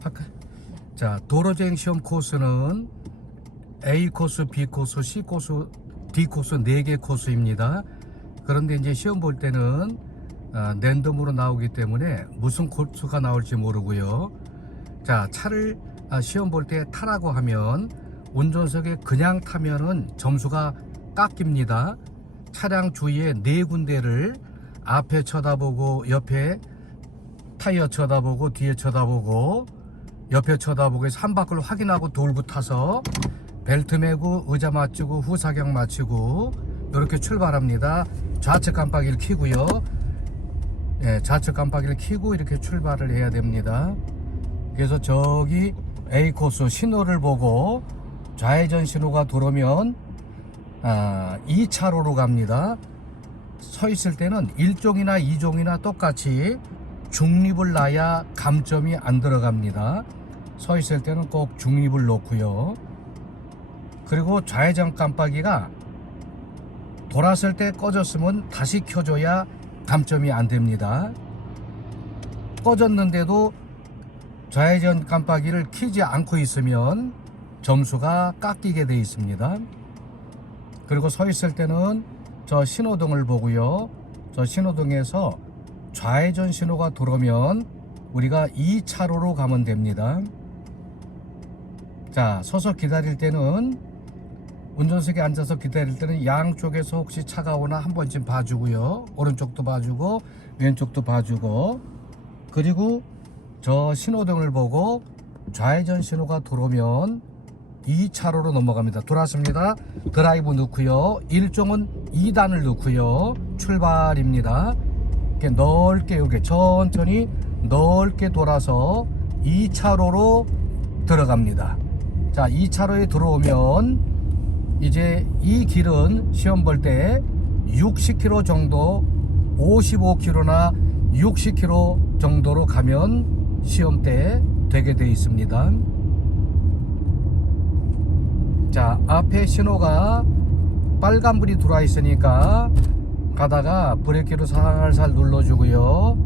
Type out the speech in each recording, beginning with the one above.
파크. 자, 도로주행 시험 코스는 A 코스, B 코스, C 코스, D 코스 4개 코스입니다. 그런데 이제 시험 볼 때는 아, 랜덤으로 나오기 때문에 무슨 코스가 나올지 모르고요. 자, 차를 아, 시험 볼 때 타라고 하면 운전석에 그냥 타면은 점수가 깎입니다. 차량 주위에 네 군데를 앞에 쳐다보고 옆에 타이어 쳐다보고 뒤에 쳐다보고 옆에 쳐다보고 해서 한 바퀴를 확인하고 돌고 타서 벨트 매고 의자 맞추고 후사경 맞추고 이렇게 출발합니다. 좌측 깜빡이를 켜고요. 예, 좌측 깜빡이를 켜고 이렇게 출발을 해야 됩니다. 그래서 저기 A 코스 신호를 보고 좌회전 신호가 들어오면 아, 2차로로 갑니다. 서 있을 때는 1종이나 2종이나 똑같이 중립을 놔야 감점이 안 들어갑니다. 서 있을 때는 꼭 중립을 놓고요. 그리고 좌회전 깜빡이가 돌았을 때 꺼졌으면 다시 켜줘야 감점이 안 됩니다. 꺼졌는데도 좌회전 깜빡이를 켜지 않고 있으면 점수가 깎이게 돼 있습니다. 그리고 서 있을 때는 저 신호등을 보고요. 저 신호등에서 좌회전 신호가 들어오면 우리가 2차로로 가면 됩니다. 자, 서서 기다릴 때는 운전석에 앉아서 기다릴 때는 양쪽에서 혹시 차가 오나 한 번쯤 봐주고요. 오른쪽도 봐주고 왼쪽도 봐주고 그리고 저 신호등을 보고 좌회전 신호가 들어오면 2차로로 넘어갑니다. 돌았습니다. 드라이브 넣고요. 1종은 2단을 넣고요. 출발입니다. 이렇게 넓게 이렇게 천천히 넓게 돌아서 2차로로 들어갑니다. 자, 2차로에 들어오면 이제 이 길은 시험 볼 때 60km 정도 55km나 60km 정도로 가면 시험 때 되게 돼 있습니다. 자, 앞에 신호가 빨간불이 들어와 있으니까 가다가 브레이크를 살살 눌러주고요.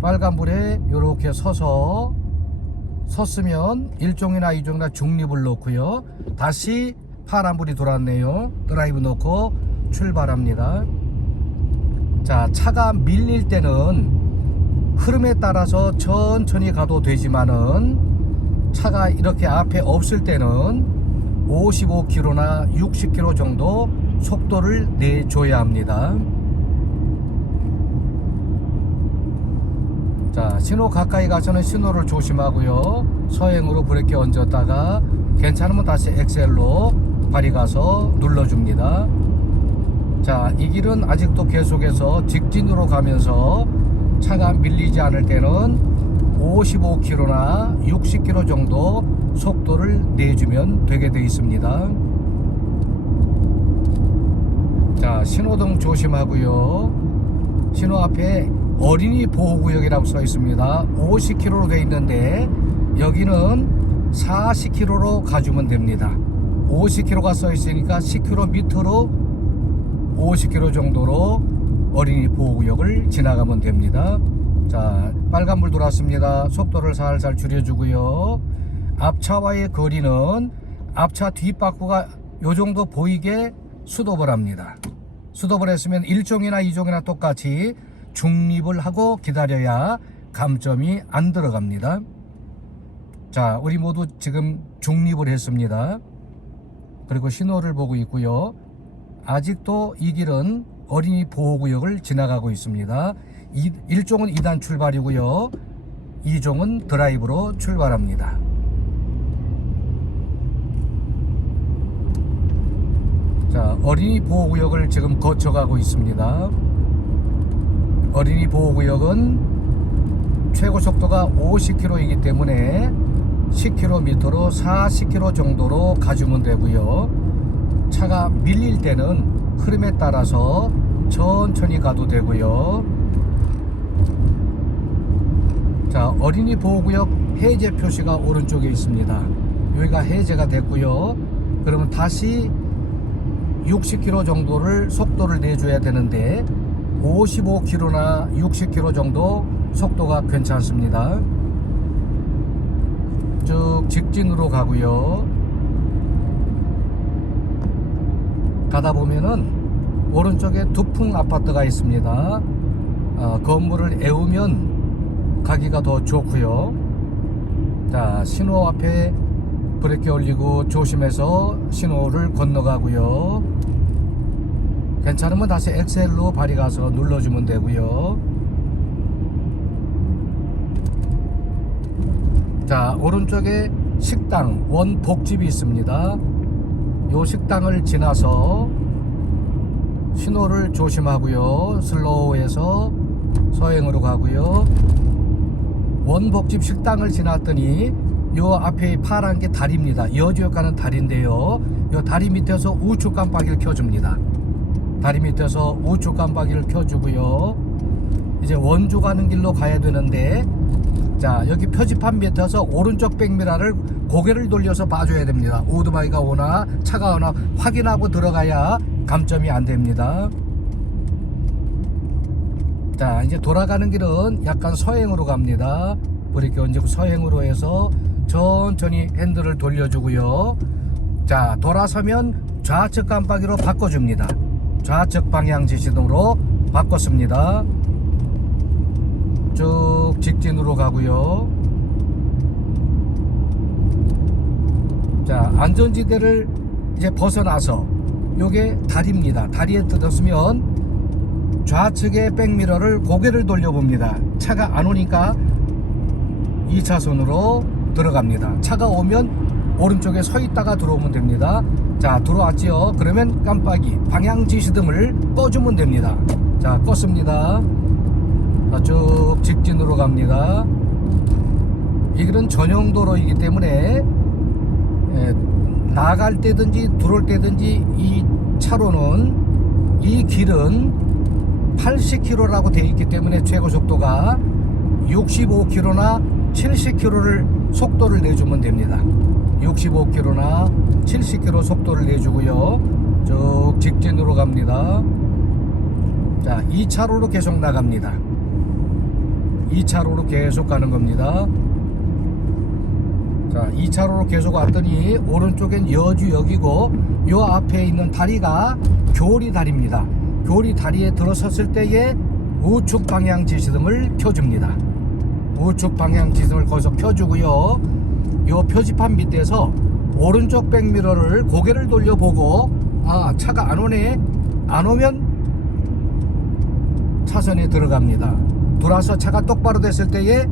빨간불에 이렇게 서서 섰으면 1종이나 2종이나 중립을 놓고요. 다시 파란불이 들어왔네요. 드라이브 놓고 출발합니다. 자, 차가 밀릴 때는 흐름에 따라서 천천히 가도 되지만은 차가 이렇게 앞에 없을 때는 55km나 60km 정도 속도를 내줘야 합니다. 자, 신호 가까이 가서는 신호를 조심하고요. 서행으로 브레이크 얹었다가 괜찮으면 다시 엑셀로 발이 가서 눌러줍니다. 자, 이 길은 아직도 계속해서 직진으로 가면서 차가 밀리지 않을 때는 55km나 60km 정도 속도를 내주면 되게 되어 있습니다. 자, 신호등 조심하고요. 신호 앞에 어린이 보호구역이라고 써 있습니다. 50km로 되어 있는데 여기는 40km로 가주면 됩니다. 50km가 써 있으니까 10km 밑으로 50km 정도로 어린이 보호구역을 지나가면 됩니다. 자, 빨간불 들어왔습니다. 속도를 살살 줄여주고요. 앞차와의 거리는 앞차 뒷바퀴가 요 정도 보이게 수도을 합니다. 수도을 했으면 1종이나 2종이나 똑같이 중립을 하고 기다려야 감점이 안 들어갑니다. 자, 우리 모두 지금 중립을 했습니다. 그리고 신호를 보고 있고요. 아직도 이 길은 어린이 보호구역을 지나가고 있습니다. 1종은 2단 출발이고요. 2종은 드라이브로 출발합니다. 자, 어린이 보호구역을 지금 거쳐가고 있습니다. 어린이 보호구역은 최고 속도가 50km이기 때문에 10km로 40km 정도로 가주면 되고요. 차가 밀릴 때는 흐름에 따라서 천천히 가도 되고요. 자, 어린이 보호구역 해제 표시가 오른쪽에 있습니다. 여기가 해제가 됐고요. 그러면 다시 60km 정도를 속도를 내줘야 되는데 55km나 60km 정도 속도가 괜찮습니다. 쭉 직진으로 가고요. 가다 보면은 오른쪽에 두풍 아파트가 있습니다. 어, 건물을 애우면 가기가 더 좋고요. 자, 신호 앞에 브레이크 올리고 조심해서 신호를 건너가고요. 괜찮으면 다시 엑셀로 발이 가서 눌러주면 되고요. 자, 오른쪽에 식당 원복집이 있습니다. 요 식당을 지나서 신호를 조심하고요. 슬로우에서 서행으로 가고요. 원복집 식당을 지났더니 요 앞에 파란 게 다리입니다. 여주역 가는 다리인데요. 요 다리 밑에서 우측 깜빡이를 켜줍니다. 다리 밑에서 우측 깜빡이를 켜주고요. 이제 원주 가는 길로 가야 되는데 자 여기 표지판 밑에서 오른쪽 백미라를 고개를 돌려서 봐줘야 됩니다. 오토바이가 오나 차가 오나 확인하고 들어가야 감점이 안 됩니다. 자 이제 돌아가는 길은 약간 서행으로 갑니다. 브레이크 얹고 서행으로 해서 천천히 핸들을 돌려주고요. 자 돌아서면 좌측 깜빡이로 바꿔줍니다. 좌측 방향 지시등으로 바꿨습니다. 쭉 직진으로 가고요. 자 안전지대를 이제 벗어나서 요게 다리입니다. 다리에 뜯었으면 좌측의 백미러를 고개를 돌려봅니다. 차가 안 오니까 2차선으로 들어갑니다. 차가 오면 오른쪽에 서 있다가 들어오면 됩니다. 자 들어왔지요. 그러면 깜빡이 방향 지시등을 꺼주면 됩니다. 자 껐습니다. 자, 쭉 직진으로 갑니다. 이 길은 전용 도로이기 때문에 에, 나갈 때든지 들어올 때든지 이 차로는 이 길은 80km라고 되어 있기 때문에 최고 속도가 65km나 70km를 속도를 내주면 됩니다. 65km나 70km 속도를 내주고요. 쭉 직진으로 갑니다. 자, 2차로로 계속 나갑니다. 2차로로 계속 가는 겁니다. 자, 2차로로 계속 왔더니 오른쪽엔 여주역이고 요 앞에 있는 다리가 교리 다리입니다. 교리 다리에 들어섰을 때에 우측 방향 지시등을 켜줍니다. 우측 방향 지시등을 거기서 켜주고요. 요 표지판 밑에서 오른쪽 백미러를 고개를 돌려보고 아 차가 안 오네 안 오면 차선에 들어갑니다. 돌아서 차가 똑바로 됐을 때에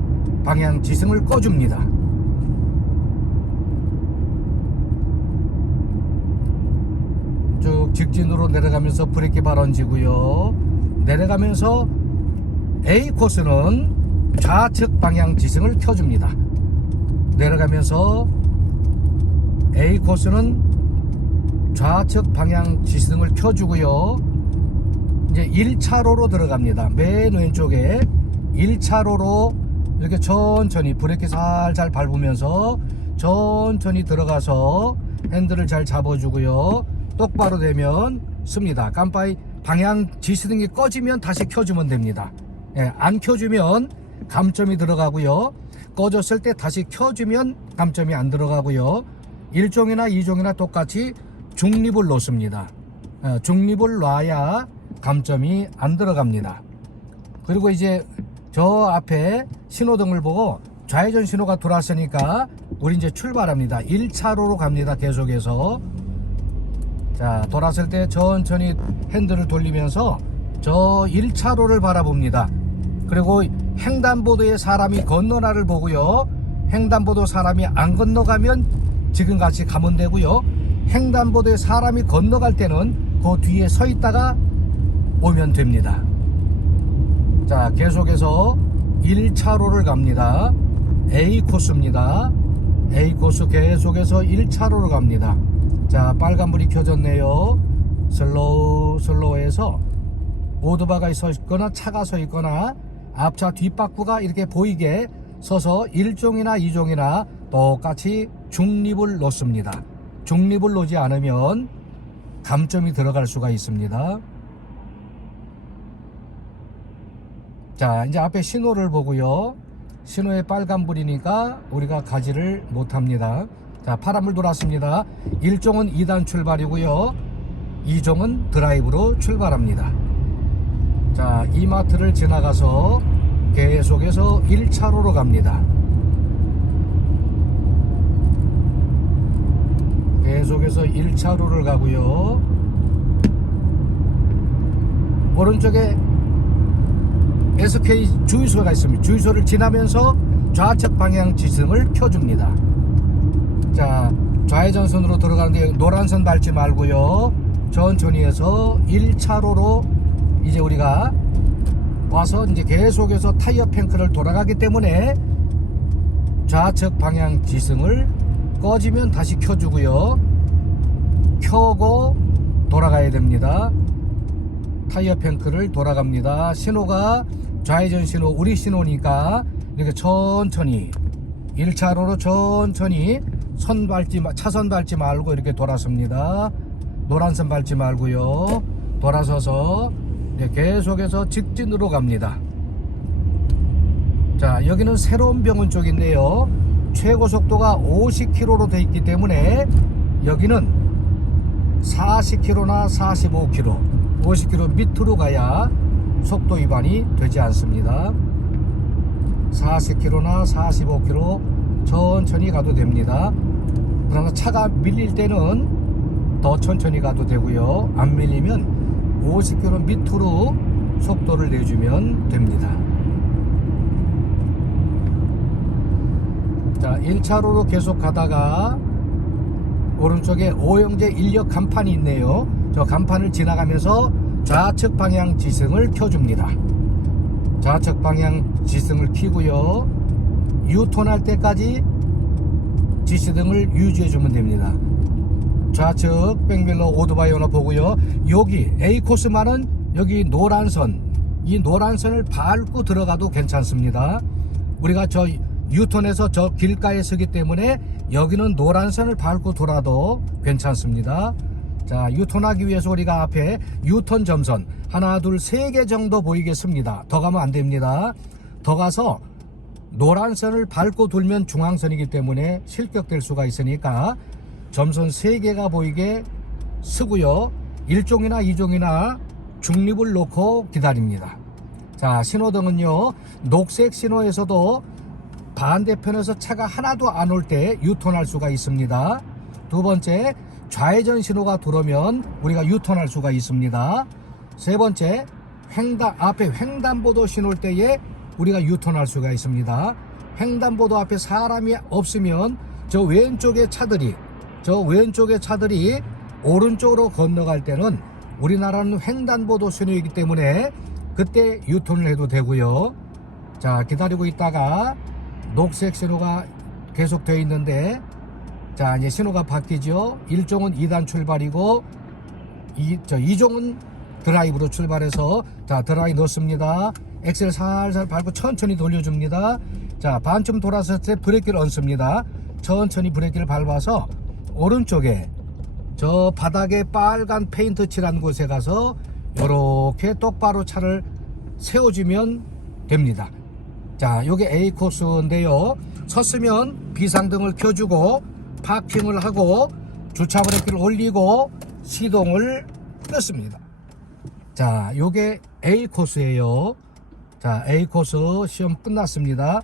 방향 지승을 꺼줍니다. 쭉 직진으로 내려가면서 브레이크 발언지고요. 내려가면서 A 코스는 좌측 방향 지승을 켜줍니다. 내려가면서 A 코스는 좌측 방향 지승을 켜주고요. 이제 1차로로 들어갑니다. 맨 왼쪽에 1차로로 이렇게 천천히 브레이크 살살 밟으면서 천천히 들어가서 핸들을 잘 잡아주고요. 똑바로 되면 씁니다. 깜빡이 방향 지시등이 꺼지면 다시 켜주면 됩니다. 예, 안 켜주면 감점이 들어가고요. 꺼졌을 때 다시 켜주면 감점이 안 들어가고요. 1종이나 2종이나 똑같이 중립을 놓습니다. 어, 중립을 놔야 감점이 안 들어갑니다. 그리고 이제 저 앞에 신호등을 보고 좌회전 신호가 들어왔으니까 우리 이제 출발합니다. 1차로로 갑니다. 계속해서. 자, 돌았을 때 천천히 핸들을 돌리면서 저 1차로를 바라봅니다. 그리고 횡단보도에 사람이 건너나를 보고요. 횡단보도 사람이 안 건너가면 지금 같이 가면 되고요. 횡단보도에 사람이 건너갈 때는 그 뒤에 서 있다가 오면 됩니다. 자, 계속해서 1차로를 갑니다. A 코스입니다. A 코스 계속해서 1차로로 갑니다. 자, 빨간불이 켜졌네요. 슬로우, 슬로우에서 오토바가 서 있거나 차가 서 있거나 앞차 뒷바퀴가 이렇게 보이게 서서 1종이나 2종이나 똑같이 중립을 놓습니다. 중립을 놓지 않으면 감점이 들어갈 수가 있습니다. 자, 이제 앞에 신호를 보고요. 신호에 빨간불이니까 우리가 가지를 못합니다. 자, 파란불 돌았습니다. 1종은 2단 출발이고요. 2종은 드라이브로 출발합니다. 자, 이마트를 지나가서 계속해서 1차로로 갑니다. 계속해서 1차로를 가고요. 오른쪽에 SK 주유소가 있습니다. 주유소를 지나면서 좌측 방향 지승을 켜줍니다. 자, 좌회전선으로 들어가는데 노란선 밟지 말고요. 천천히 해서 1차로로 이제 우리가 와서 이제 계속해서 타이어 팽크를 돌아가기 때문에 좌측 방향 지승을 꺼지면 다시 켜주고요. 켜고 돌아가야 됩니다. 타이어 팽크를 돌아갑니다. 신호가 좌회전 신호, 우리 신호니까 이렇게 천천히 1차로로 천천히 선 밟지 마- 차선 밟지 말고 이렇게 돌았습니다. 노란선 밟지 말고요. 돌아서서 계속해서 직진으로 갑니다. 자, 여기는 새로운 병원 쪽인데요. 최고 속도가 50km로 돼 있기 때문에 여기는 40km나 45km, 50km 밑으로 가야 속도 위반이 되지 않습니다. 40km나 45km 천천히 가도 됩니다. 그러나 차가 밀릴 때는 더 천천히 가도 되고요. 안 밀리면 50km 밑으로 속도를 내주면 됩니다. 자, 1차로로 계속 가다가 오른쪽에 오영재 인력 간판이 있네요. 저 간판을 지나가면서 좌측 방향 지승을 켜줍니다. 좌측 방향 지승을 켜고요. 유턴할 때까지 지시등을 유지해 주면 됩니다. 좌측 백밀러 오토바이 하나 보고요. 여기 A 코스만은 여기 노란 선, 이 노란 선을 밟고 들어가도 괜찮습니다. 우리가 저 유턴에서 저 길가에 서기 때문에 여기는 노란 선을 밟고 돌아도 괜찮습니다. 자, 유턴하기 위해서 우리가 앞에 유턴 점선 하나, 둘, 세 개 정도 보이겠습니다. 더 가면 안 됩니다. 더 가서 노란 선을 밟고 돌면 중앙선이기 때문에 실격될 수가 있으니까 점선 3개가 보이게 쓰고요. 1종이나 2종이나 중립을 놓고 기다립니다. 자, 신호등은요. 녹색 신호에서도 반대편에서 차가 하나도 안 올 때 유턴할 수가 있습니다. 두 번째, 좌회전 신호가 들어오면 우리가 유턴할 수가 있습니다. 세 번째, 횡단 앞에 횡단보도 신호일 때에 우리가 유턴할 수가 있습니다. 횡단보도 앞에 사람이 없으면 저 왼쪽에 차들이 저 왼쪽에 차들이 오른쪽으로 건너갈 때는 우리나라는 횡단보도 신호이기 때문에 그때 유턴을 해도 되고요. 자 기다리고 있다가 녹색 신호가 계속 되어 있는데 자 이제 신호가 바뀌죠. 1종은 2단 출발이고 이, 저 2종은 드라이브로 출발해서 자 드라이 넣습니다. 엑셀 살살 밟고 천천히 돌려줍니다. 자 반쯤 돌았을 때 브레이크를 얹습니다. 천천히 브레이크를 밟아서 오른쪽에 저 바닥에 빨간 페인트 칠한 곳에 가서 이렇게 똑바로 차를 세워주면 됩니다. 자, 요게 A 코스인데요. 섰으면 비상등을 켜주고 파킹을 하고 주차 브레이크를 올리고 시동을 끄습니다. 자, 요게 A 코스예요. 자, A 코스 시험 끝났습니다.